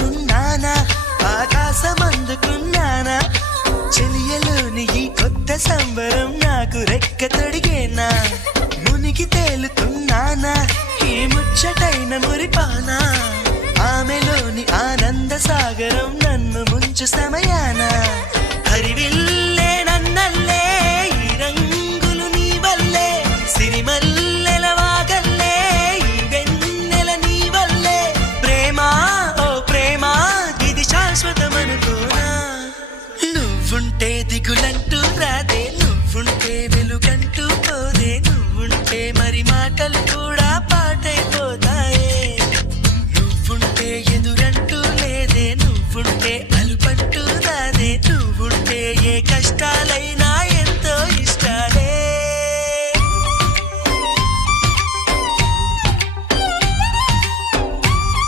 ఉన్నానా ఆకాశం అందుకున్నానా చెలియలోని ఈ కొత్త సంబరం నాకు రెక్క తొడిగేనా మునిగి తేలుతున్నానా? ఈ ముచ్చటైన మురిపానా? ఆమెలోని ఆనంద సాగరం నన్ను ముంచు సమయం ఉంటే దిగులంటూ రాదే నువ్వుంటే వెలుగంటూ పోదే నువ్వుంటే మరి మాటలు కూడా పాటైపోతాయే. నువ్వుంటే ఎదురంటూ లేదే నువ్వుంటే అలుపంటూ రాదే నువ్వుంటే ఏ కష్టాలైనా